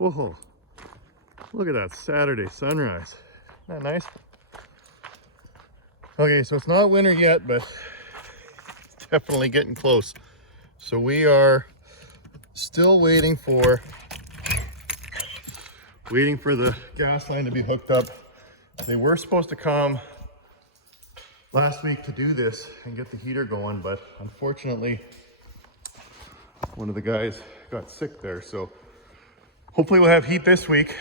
Whoa, look at that Saturday sunrise. Isn't that nice? Okay, so it's not winter yet, but it's definitely getting close. So we are still waiting for the gas line to be hooked up. They were supposed to come last week to do this and get the heater going, but unfortunately one of the guys got sick there. So hopefully we'll have heat this week.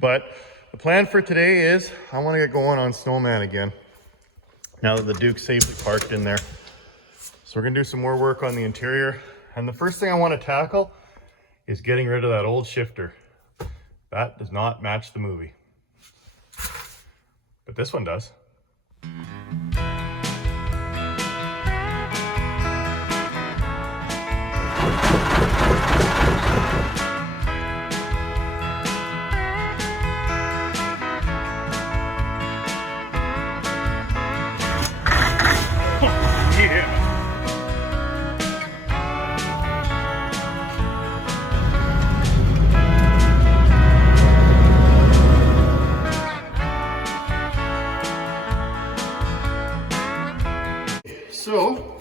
But the plan for today is I want to get going on Snowman again now that the Duke's safely parked in there. So we're gonna do some more work on the interior, and the first thing I want to tackle is getting rid of that old shifter. That does not match the movie, but this one does. Yeah. So,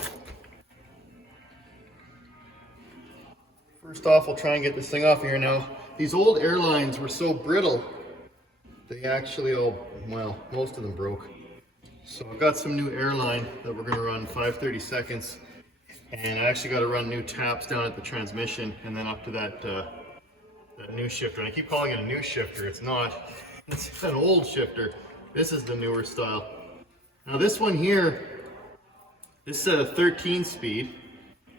first off, we'll try and get this thing off here now. These old airlines were so brittle, they actually well, most of them broke. So I've got some new airline that we're gonna run 5/32, and I actually gotta run new taps down at the transmission and then up to that new shifter. And I keep calling it a new shifter. It's not, it's an old shifter. This is the newer style. Now this one here, this is a 13 speed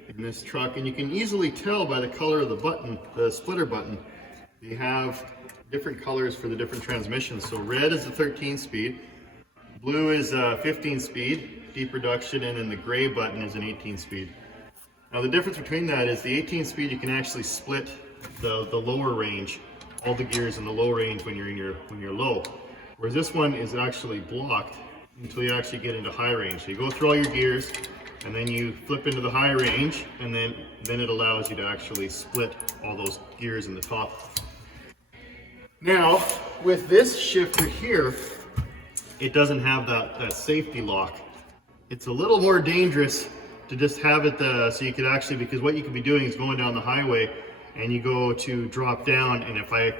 in this truck, and you can easily tell by the color of the button, the splitter button. They have different colors for the different transmissions. So red is the 13 speed, blue is 15 speed, deep reduction, and then the gray button is an 18 speed. Now the difference between that is the 18 speed, you can actually split the lower range, all the gears in the low range when you're low. Whereas this one is actually blocked until you actually get into high range. So you go through all your gears and then you flip into the high range, and then it allows you to actually split all those gears in the top. Now with this shifter here, it doesn't have that safety lock. It's a little more dangerous to just have it so you could actually, because what you could be doing is going down the highway and you go to drop down, and if I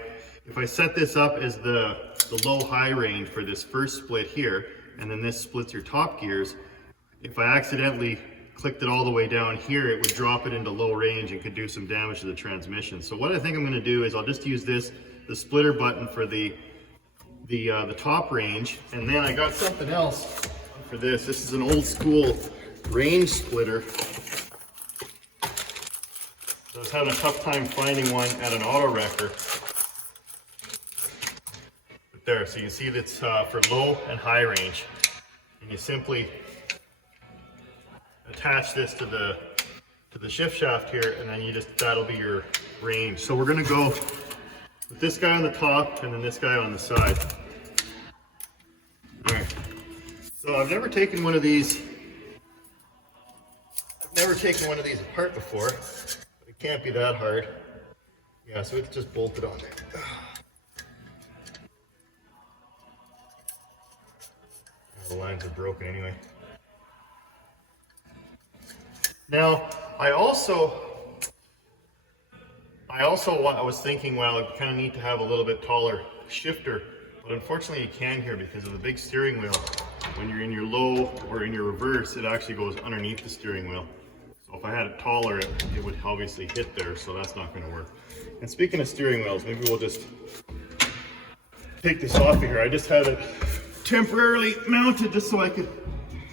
set this up as the low high range for this first split here, and then this splits your top gears, if I accidentally clicked it all the way down here, it would drop it into low range and could do some damage to the transmission. So what I think I'm going to do is I'll just use the splitter button for the top range, and then I got something else for this. This is an old school range splitter. So I was having a tough time finding one at an auto wrecker. But there, so you see that's for low and high range, and you simply attach this to the shift shaft here, and then that'll be your range. So we're going to go with this guy on the top and then this guy on the side. All right. So I've never taken one of these apart before, but it can't be that hard. Yeah, so it's just bolted on there. The lines are broken anyway. Now, I was thinking, well, it'd be kind of neat to have a little bit taller shifter, but unfortunately you can't here because of the big steering wheel. When you're in your low or in your reverse, it actually goes underneath the steering wheel. So if I had it taller, it would obviously hit there, so that's not going to work. And speaking of steering wheels, maybe we'll just take this off of here. I just had it temporarily mounted just so I could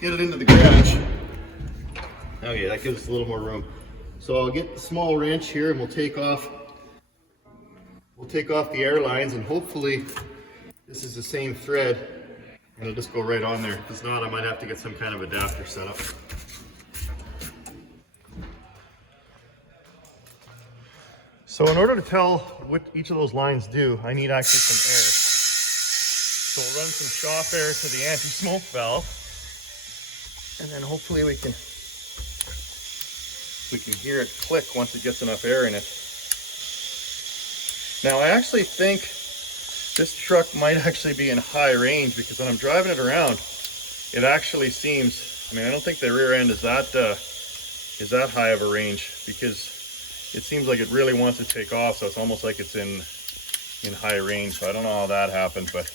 get it into the garage. Okay, that gives us a little more room. So I'll get the small wrench here and we'll take off the air lines, and hopefully this is the same thread and it'll just go right on there. If it's not, I might have to get some kind of adapter set up. So in order to tell what each of those lines do, I need actually some air. So we'll run some shop air to the anti-smoke valve, and then hopefully we can hear it click once it gets enough air in it. Now I actually think this truck might actually be in high range, because when I'm driving it around, it actually seems, I mean, I don't think the rear end is that high of a range, because it seems like it really wants to take off, so it's almost like it's in high range. So I don't know how that happened, but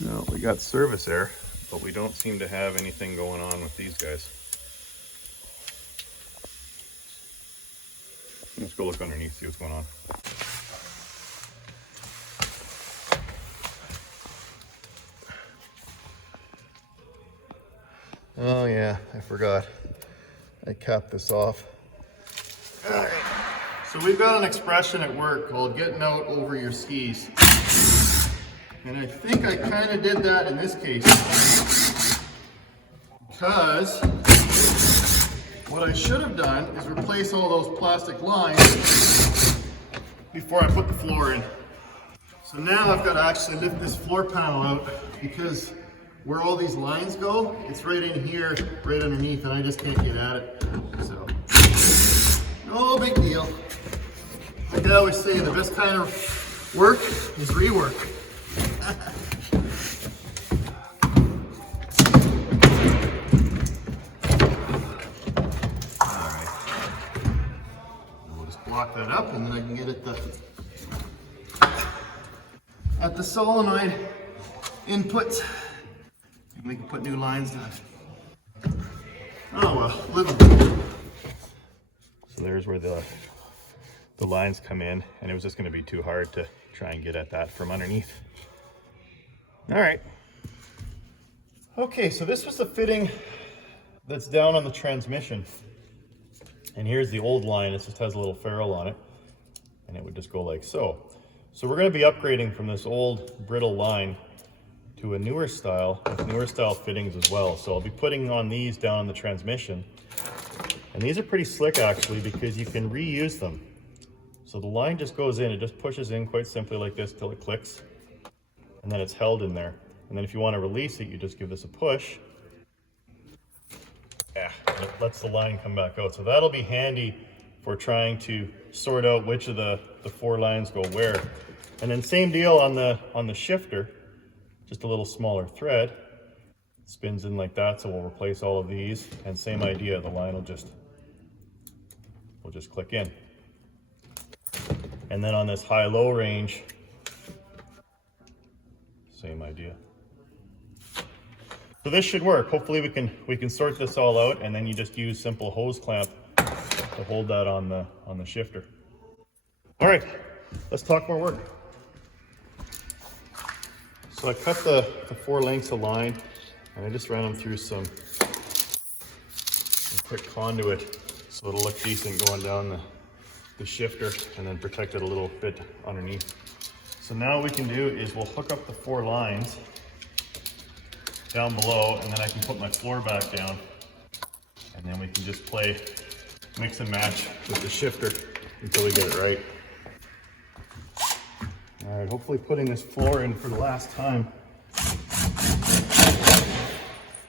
no, we got service air, but we don't seem to have anything going on with these guys. Let's go look underneath, see what's going on. Oh yeah, I forgot. I capped this off. All right. So we've got an expression at work called getting out over your skis. And I think I kind of did that in this case. Because what I should have done is replace all those plastic lines before I put the floor in. So now I've got to actually lift this floor panel out, because where all these lines go, it's right in here, right underneath, and I just can't get at it. So, no big deal. Like I always say, the best kind of work is rework. Lock that up, and then I can get at the solenoid inputs, and we can put new lines down. Oh well, living. So there's where the lines come in, and it was just going to be too hard to try and get at that from underneath. All right. Okay, so this was the fitting that's down on the transmission. And here's the old line. It just has a little ferrule on it, and it would just go like so. So we're going to be upgrading from this old brittle line to a newer style with newer style fittings as well. So I'll be putting on these down on the transmission. And these are pretty slick actually, because you can reuse them. So the line just goes in, it just pushes in quite simply like this till it clicks, and then it's held in there. And then if you want to release it, you just give this a push. Yeah, it lets the line come back out. So that'll be handy for trying to sort out which of the four lines go where. And then same deal on the shifter, just a little smaller thread. It spins in like that, so we'll replace all of these. And same idea, the line will just click in. And then on this high-low range, same idea. So this should work. Hopefully we can sort this all out, and then you just use simple hose clamp to hold that on the shifter. All right, let's talk more work. So I cut the 4 lengths of line, and I just ran them through some quick conduit so it'll look decent going down the shifter, and then protect it a little bit underneath. So now what we can do is we'll hook up the 4 lines down below, and then I can put my floor back down, and then we can just play mix and match with the shifter until we get it right. All right, hopefully putting this floor in for the last time.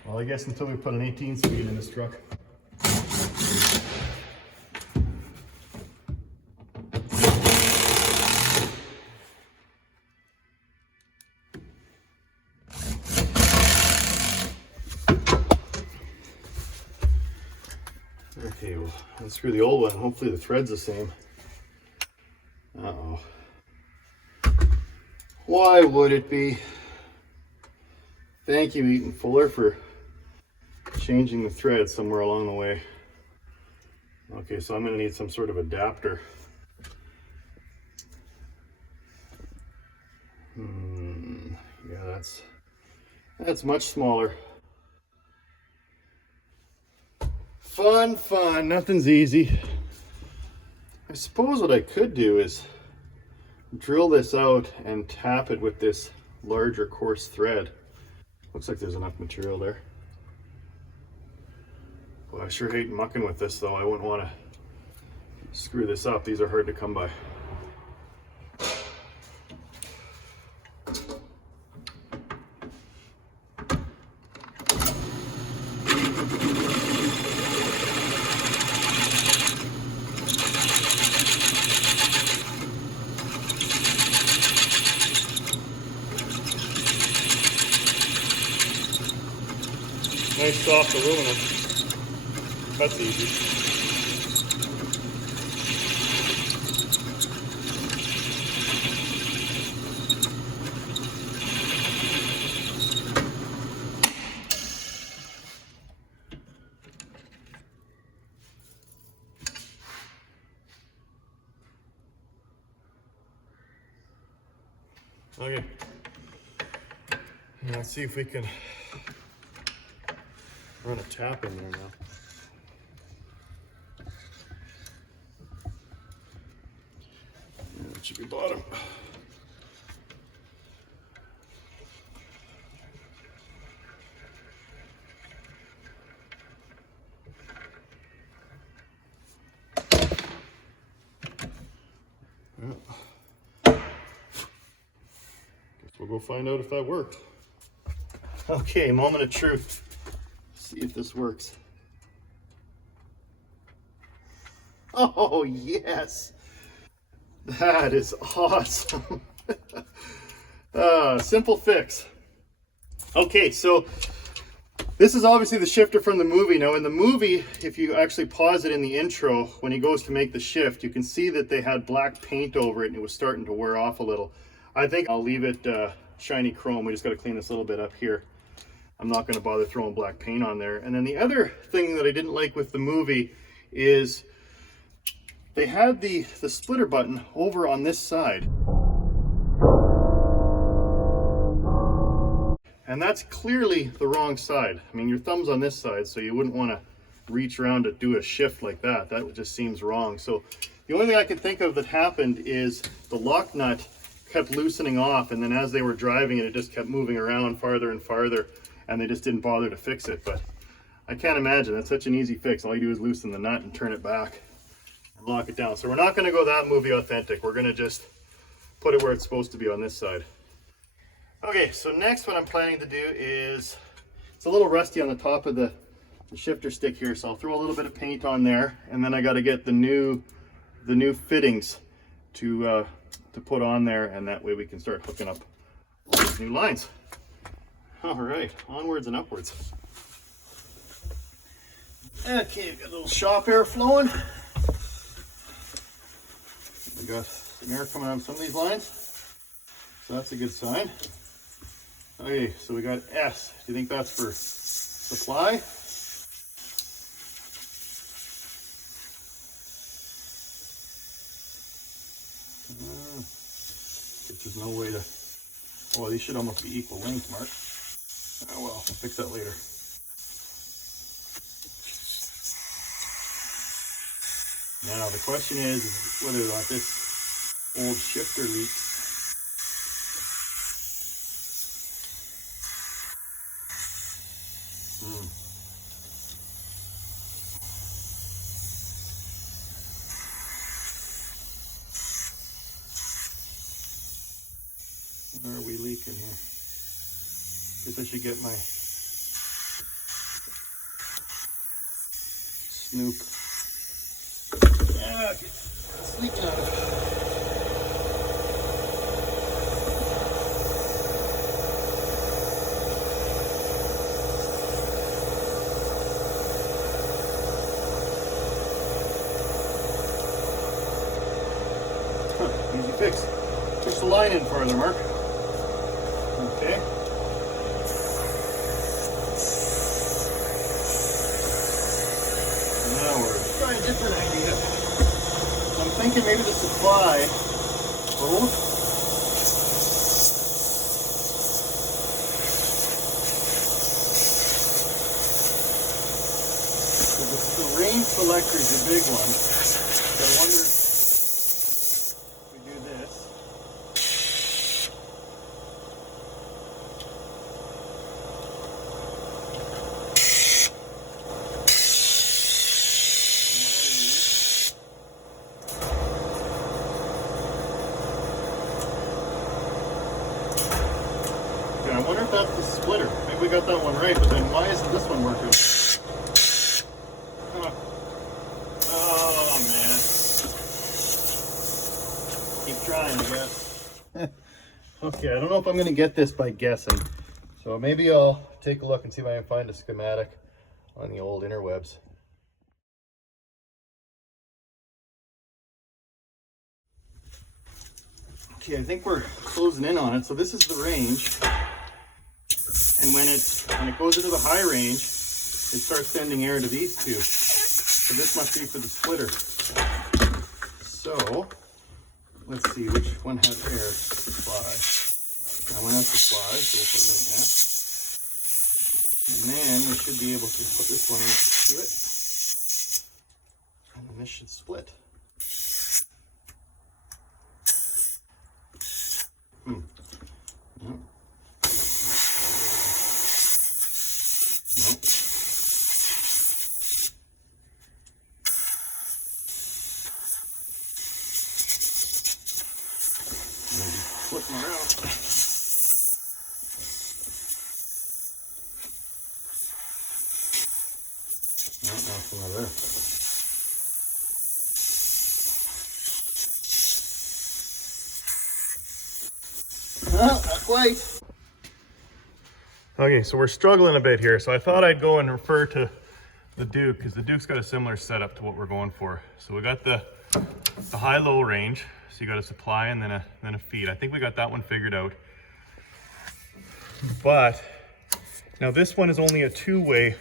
Well, I guess until we put an 18 speed in this truck. Okay, well, let's screw the old one. Hopefully the thread's the same. Uh-oh. Why would it be? Thank you, Eaton Fuller, for changing the thread somewhere along the way. Okay, so I'm going to need some sort of adapter. Yeah, that's much smaller. Fun, nothing's easy. I suppose what I could do is drill this out and tap it with this larger coarse thread. Looks like there's enough material there. Well, I sure hate mucking with this though. I wouldn't want to screw this up. These are hard to come by. Nice soft aluminum. That's easy. Okay. Let's see if we can run a tap in there now. That should be bottom. We'll go find out if that worked. Okay, moment of truth. See if this works. Oh, yes. That is awesome. Simple fix. Okay, so this is obviously the shifter from the movie. Now in the movie, if you actually pause it in the intro, when he goes to make the shift, you can see that they had black paint over it and it was starting to wear off a little. I think I'll leave it shiny chrome. We just got to clean this a little bit up here. I'm not going to bother throwing black paint on there. And then the other thing that I didn't like with the movie is they had the splitter button over on this side. And that's clearly the wrong side. I mean, your thumb's on this side, so you wouldn't want to reach around to do a shift like that. That just seems wrong. So the only thing I can think of that happened is the lock nut kept loosening off, and then as they were driving it just kept moving around farther and farther, and they just didn't bother to fix it. But I can't imagine that's such an easy fix. All you do is loosen the nut and turn it back and lock it down. So we're not going to go that movie authentic. We're going to just put it where it's supposed to be on this side. Okay, so next what I'm planning to do is, it's a little rusty on the top of the shifter stick here, so I'll throw a little bit of paint on there, and then I got to get the new fittings to put on there, and that way we can start hooking up all these new lines. All right, onwards and upwards. Okay, got a little shop air flowing. We got some air coming out of some of these lines, so that's a good sign. Okay, so we got S. Do you think that's for supply? There's no way to, oh, these should almost be equal length, Mark. Oh well, we'll fix that later. Now the question is whether or not this old shifter leaks. Where are we leaking here? Guess I should get my snoop. Yeah, it's leaking out of it. Easy fix. Push the line in farther, Mark. Okay. Now we're trying a different idea. I'm thinking maybe the supply. Oh. So the range selector is a big one. So I wonder if we do this. I wonder if that's the splitter. Maybe we got that one right, but then why isn't this one working? Oh man. Keep trying, I guess. Okay, I don't know if I'm going to get this by guessing. So maybe I'll take a look and see if I can find a schematic on the old interwebs. Okay, I think we're closing in on it. So this is the range, and when it goes into the high range, it starts sending air to these two. So this must be for the splitter. So let's see which one has air supply. That one has supply, so we'll put it in there. And then we should be able to put this one next to it. And then this should split. No. Nope. Maybe flip them around. No, nothing over there. Well, not quite. Okay, so we're struggling a bit here. So I thought I'd go and refer to the Duke, because the Duke's got a similar setup to what we're going for. So we got the high-low range. So you got a supply and then a feed. I think we got that one figured out. But now this one is only a two-way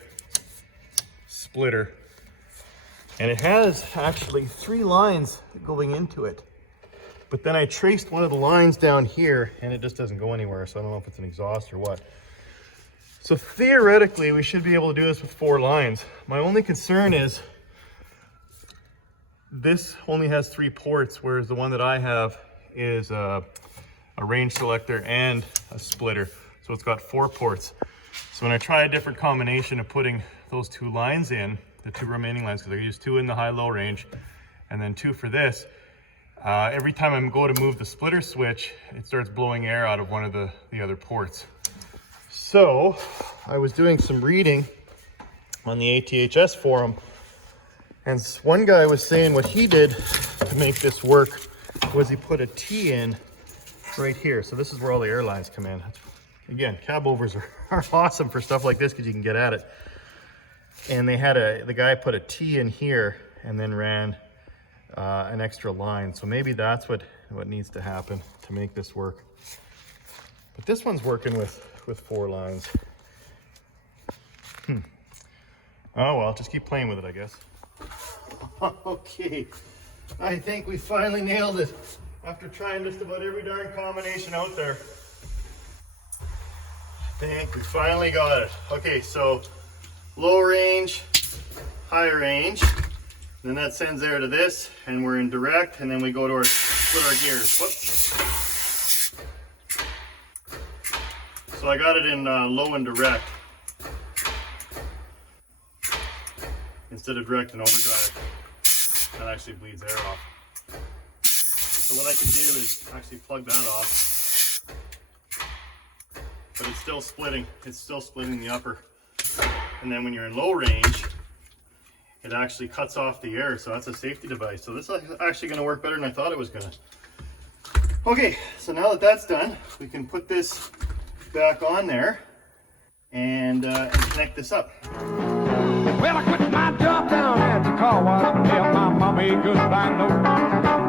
splitter, and it has actually 3 lines going into it. But then I traced one of the lines down here and it just doesn't go anywhere, so I don't know if it's an exhaust or what. So theoretically we should be able to do this with 4 lines. My only concern is this only has 3 ports, whereas the one that I have is a range selector and a splitter, so it's got 4 ports. So when I try a different combination of putting those 2 lines in, the 2 remaining lines, because I use 2 in the high-low range and then 2 for this, every time I go to move the splitter switch, it starts blowing air out of one of the other ports. So I was doing some reading on the ATHS forum, and one guy was saying what he did to make this work was he put a T in right here. So this is where all the air lines come in. Again, cabovers are awesome for stuff like this because you can get at it. And they had the guy put a T in here and then ran an extra line. So maybe that's what needs to happen to make this work. But this one's working with 4 lines. Oh well, just keep playing with it, I guess. Okay, I think we finally nailed it after trying just about every darn combination out there. I think we finally got it. Okay, so low range, high range, then that sends air to this, and we're in direct, and then we go to split our gears. Whoops. So I got it in low and direct instead of direct and overdrive. That actually bleeds air off. So what I can do is actually plug that off, but it's still splitting. It's still splitting the upper. And then when you're in low range, it actually cuts off the air, so that's a safety device. So this is actually going to work better than I thought it was going to. Okay, so now that that's done, we can put this back on there and connect this up. Well, I quit my job down at the car wash and helped my mama a goodbye note.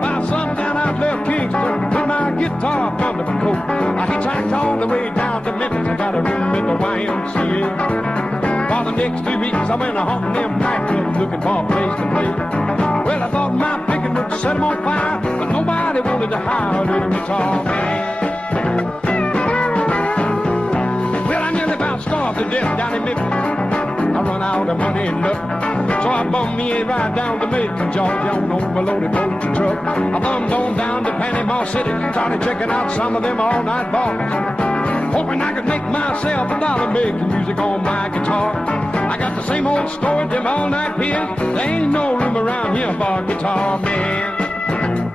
By sundown I left Kingston with my guitar under my coat. I hitchhiked all the way down to Memphis. I got a room at the YMCA. For the next 2 weeks I went a-haunting them nightclubs looking for a place to play. Well, I thought my picking would set them on fire, but nobody wanted to hire a little guitar man. Well, I nearly about starved to death down in Memphis. I run out of money and luck, so I bummed me a ride down to Macon, Georgia on overloaded boat and truck. I bummed on down to Panama City, started checking out some of them all-night bars, hoping I could make myself $1 making music on my guitar. I got the same old story, them all-night peers. There ain't no room around here for a guitar man.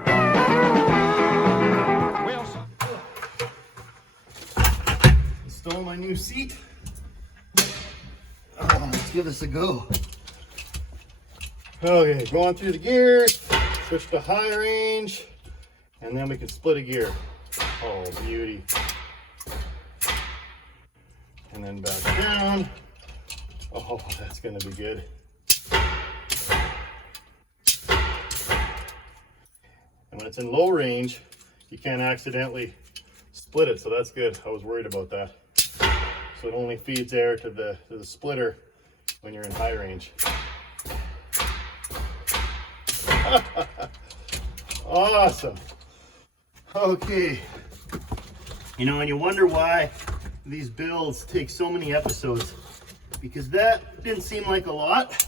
Well, Install my new seat. Let's give this a go. Okay, going through the gears, switch to high range, and then we can split a gear. Oh, beauty. and then back down. Oh, that's gonna be good. And when it's in low range, you can't accidentally split it, so that's good. I was worried about that. So it only feeds air to the splitter when you're in high range. Awesome. Okay. You know, and you wonder why these builds take so many episodes, because that didn't seem like a lot.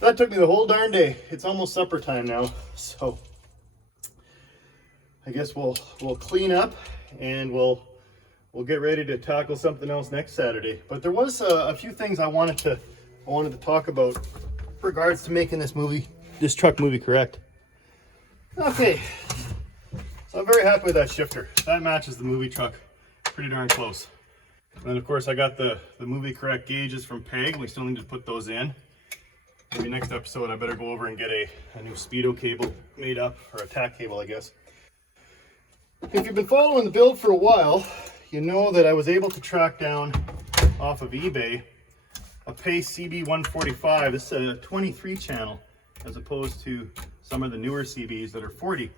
That took me the whole darn day. It's almost supper time now, so I guess we'll clean up and we'll get ready to tackle something else next Saturday. But there was a few things I wanted to talk about in regards to making this truck movie correct. Okay, so I'm very happy with that shifter. That matches the movie truck pretty darn close. And then of course I got the movie correct gauges from Peg. We still need to put those in. Maybe next episode I better go over and get a new Speedo cable made up, or a tack cable, I guess. If you've been following the build for a while, you know that I was able to track down off of eBay a Pace CB145. This is a 23 channel as opposed to some of the newer CBs that are 40.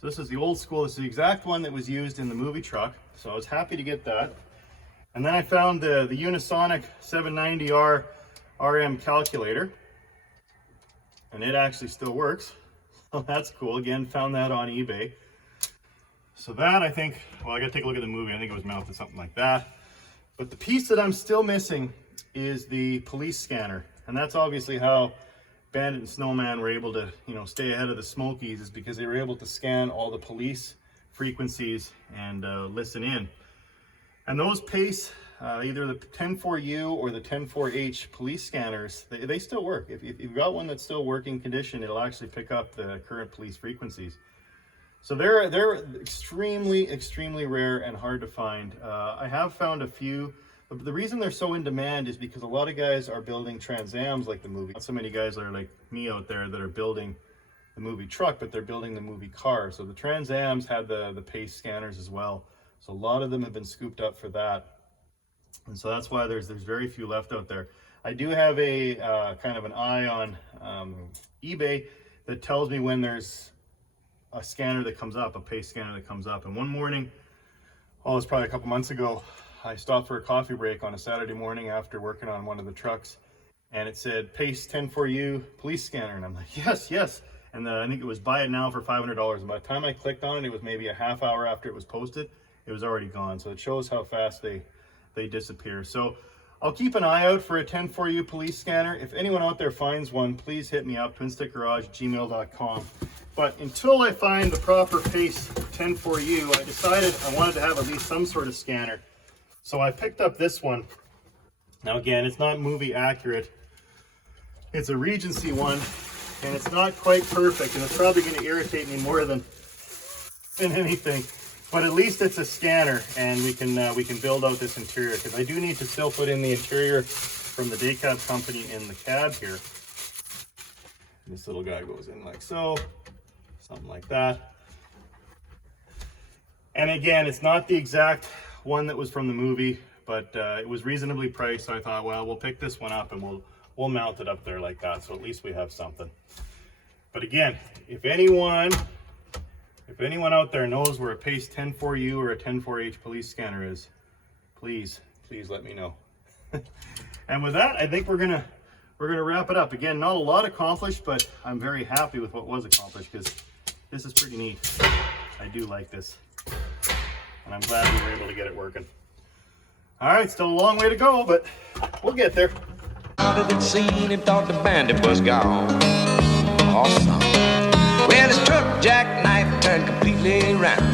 So this is the old school. This is the exact one that was used in the movie truck. So I was happy to get that. And then I found the Unisonic 790R RM calculator. And it actually still works. So that's cool. Again, found that on eBay. So that, I think, well, I gotta take a look at the movie. I think it was mounted something like that. But the piece that I'm still missing is the police scanner. And that's obviously how Bandit and Snowman were able to, you know, stay ahead of the Smokies, is because they were able to scan all the police frequencies and listen in. And those Pace, either the 10.4U or the 10.4H police scanners, they still work. If you've got one that's still working condition, it'll actually pick up the current police frequencies. So they're extremely rare and hard to find. I have found a few. The reason they're so in demand is because a lot of guys are building Trans Ams like the movie. Not so many guys are like me out there that are building the movie truck, but they're building the movie car. So the Trans Ams had the Pace scanners as well. So a lot of them have been scooped up for that. And so that's why there's very few left out there. I do have a kind of an eye on eBay that tells me when there's a scanner that comes up, a Pace scanner that comes up. And one morning, oh, it was probably a couple months ago, I stopped for a coffee break on a Saturday morning after working on one of the trucks, and it said Pace 10.4U police scanner, and I'm like, yes. And I think it was buy it now for $500. And by the time I clicked on it, it was maybe a half hour after it was posted. It was already gone. So it shows how fast they disappear. So I'll keep an eye out for a 10.4U police scanner. If anyone out there finds one, please hit me up, twinstickgarage@gmail.com. But until I find the proper Pace 10.4U, I decided I wanted to have at least some sort of scanner. So I picked up this one. Now again, it's not movie accurate. It's a Regency one, and it's not quite perfect, and it's probably going to irritate me more than anything. But at least it's a scanner, and we can build out this interior, because I do need to still put in the interior from the day cab company in the cab here. This little guy goes in like so, something like that. And again, it's not the exact one that was from the movie, but it was reasonably priced. So I thought, well, we'll pick this one up and we'll mount it up there like that, so at least we have something. But again, if anyone out there knows where a Pace 10.4U or a 10.4H police scanner is, please let me know. And with that, I think we're gonna wrap it up. Again, not a lot accomplished, but I'm very happy with what was accomplished, because this is pretty neat. I do like this, and I'm glad we were able to get it working. All right, still a long way to go, but we'll get there. Out of the scene and thought the bandit was gone. Awesome. Well, his truck jackknife turned completely around.